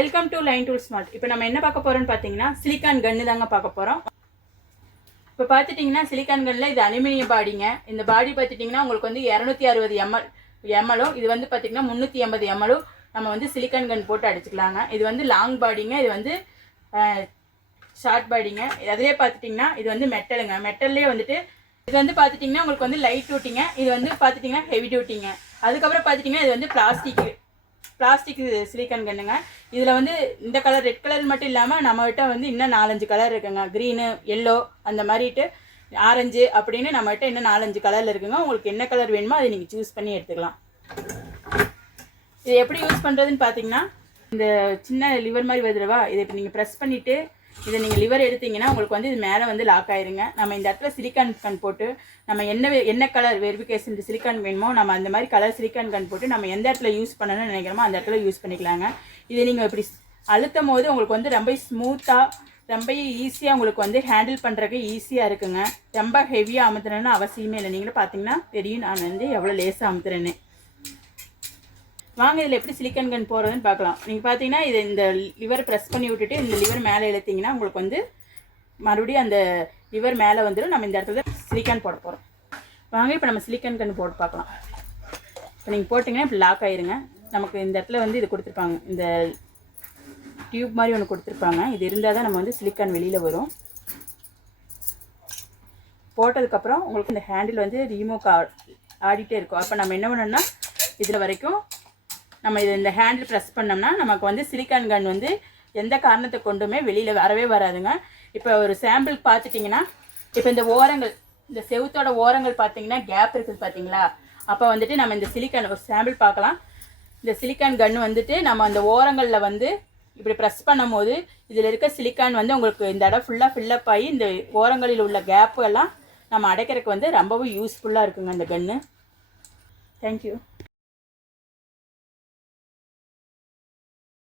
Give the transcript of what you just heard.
Welcome to line tool smart. இப்போ நம்ம என்ன பார்க்க போகிறோம்னு பார்த்தீங்கன்னா சிலிக்கான் கன்று தாங்க பார்க்க போகிறோம். இப்போ பார்த்துட்டிங்கன்னா சிலிக்கான் கன்னில் இது அலுமினியம் பாடிங்க. இந்த பாடி பார்த்துட்டிங்கன்னா உங்களுக்கு வந்து 260 எம்எலும் இது வந்து பார்த்திங்கன்னா 380 எம்எலும் நம்ம வந்து சிலிக்கான் கன் போட்டு அடிச்சுக்கலாங்க. இது வந்து லாங் பாடிங்க, இது வந்து ஷார்ட் பாடிங்க. அதிலே பார்த்துட்டிங்கன்னா இது வந்து மெட்டலுங்க. மெட்டல்லே வந்துட்டு இது வந்து பார்த்துட்டிங்கன்னா உங்களுக்கு வந்து லைட் டியூட்டிங்க, இது வந்து பார்த்துட்டிங்கன்னா ஹெவி டியூட்டிங்க. அதுக்கப்புறம் பார்த்துட்டிங்கன்னா இது வந்து பிளாஸ்டிக் சிலிக்கான் கன்னுங்க. இதில் வந்து இந்த கலர் ரெட் கலர் மட்டும் இல்லாமல் நம்மகிட்ட வந்து இன்னும் 4-5 கலர் இருக்குங்க. க்ரீனு, எல்லோ, அந்த மாதிரிட்டு ஆரஞ்சு அப்படின்னு நம்மகிட்ட இன்னும் 4-5 கலரில் இருக்குங்க. உங்களுக்கு என்ன கலர் வேணுமோ அதை நீங்கள் சூஸ் பண்ணி எடுத்துக்கலாம். இது எப்படி யூஸ் பண்ணுறதுன்னு பார்த்தீங்கன்னா இந்த சின்ன லிவர் மாதிரி வருதுலவா, இதை இப்போ நீங்கள் ப்ரெஸ் பண்ணிவிட்டு இதை நீங்கள் லிவர் எடுத்தீங்கன்னா உங்களுக்கு வந்து இது மேலே வந்து லாக் ஆயிருங்க. நம்ம இந்த இடத்துல சிலிக்கான் கன் போட்டு நம்ம என்ன கலர் வெரிஃபிகேஷன் சிலிக்கான் வேணுமோ நம்ம அந்த மாதிரி கலர் சிலிக்கான் கன் போட்டு நம்ம எந்த இடத்துல யூஸ் பண்ணணும்னு நினைக்கிறோமோ அந்த இடத்துல யூஸ் பண்ணிக்கலாங்க. இதை நீங்கள் இப்படி அழுத்தும் போது உங்களுக்கு வந்து ரொம்ப ஸ்மூத்தாக ரொம்ப ஈஸியாக உங்களுக்கு வந்து ஹேண்டில் பண்ணுறதுக்கு ஈஸியாக இருக்குங்க. ரொம்ப ஹெவியாக அமுத்துறேன்னு அவசியமே இல்லை. நீங்களும் பார்த்தீங்கன்னா தெரியும் நான் வந்து எவ்வளோ லேஸாக அமுத்துறேன்னு. வாங்க இதில் எப்படி சிலிக்கான் கன் போடுறதுன்னு பார்க்கலாம். நீங்கள் பார்த்தீங்கன்னா இதை இந்த லிவர் ப்ரெஸ் பண்ணி விட்டுட்டு இந்த லிவர் மேலே இழுத்திங்கன்னா உங்களுக்கு வந்து மறுபடியும் அந்த லிவர் மேலே வந்துடும். நம்ம இந்த இடத்துல சிலிக்கான் போட போகிறோம். வாங்க இப்போ நம்ம சிலிக்கான் கன் போட்டு பார்க்கலாம். இப்போ நீங்கள் போட்டிங்கன்னா இப்போ லாக் ஆயிருங்க. நமக்கு இந்த இடத்துல வந்து இது கொடுத்துருப்பாங்க, இந்த டியூப் மாதிரி ஒன்று கொடுத்துருப்பாங்க. இது இருந்தால் தான் நம்ம வந்து சிலிக்கான் வெளியில் வரும். போட்டதுக்கப்புறம் உங்களுக்கு இந்த ஹேண்டில் வந்து ரிமூவ் ஆடிட்டே இருக்கும். அப்போ நம்ம என்ன பண்ணோம்னா இதில் வரைக்கும் நம்ம இந்த ஹேண்டில் ப்ரெஸ் பண்ணோம்னா நமக்கு வந்து சிலிக்கான் கன் வந்து எந்த காரணத்தை கொண்டுமே வெளியில் வரவே வராதுங்க. இப்போ ஒரு சாம்பிள் பார்த்துட்டிங்கன்னா இப்போ இந்த ஓரங்கள், இந்த செவுத்தோட ஓரங்கள் பார்த்தீங்கன்னா கேப் இருக்குது பார்த்தீங்களா. அப்போ வந்துட்டு நம்ம இந்த சிலிக்கான் ஒரு சாம்பிள் பார்க்கலாம். இந்த சிலிக்கான் கன் வந்துட்டு நம்ம அந்த ஓரங்களில் வந்து இப்படி ப்ரெஸ் பண்ணும் போது இதில் இருக்க சிலிக்கான் வந்து உங்களுக்கு இந்த இடம் ஃபுல்லாக ஃபில்லப் ஆகி இந்த ஓரங்களில் உள்ள கேப்பு எல்லாம் நம்ம அடைக்கிறதுக்கு வந்து ரொம்பவும் யூஸ்ஃபுல்லாக இருக்குங்க இந்த கன்று. தேங்க்யூ.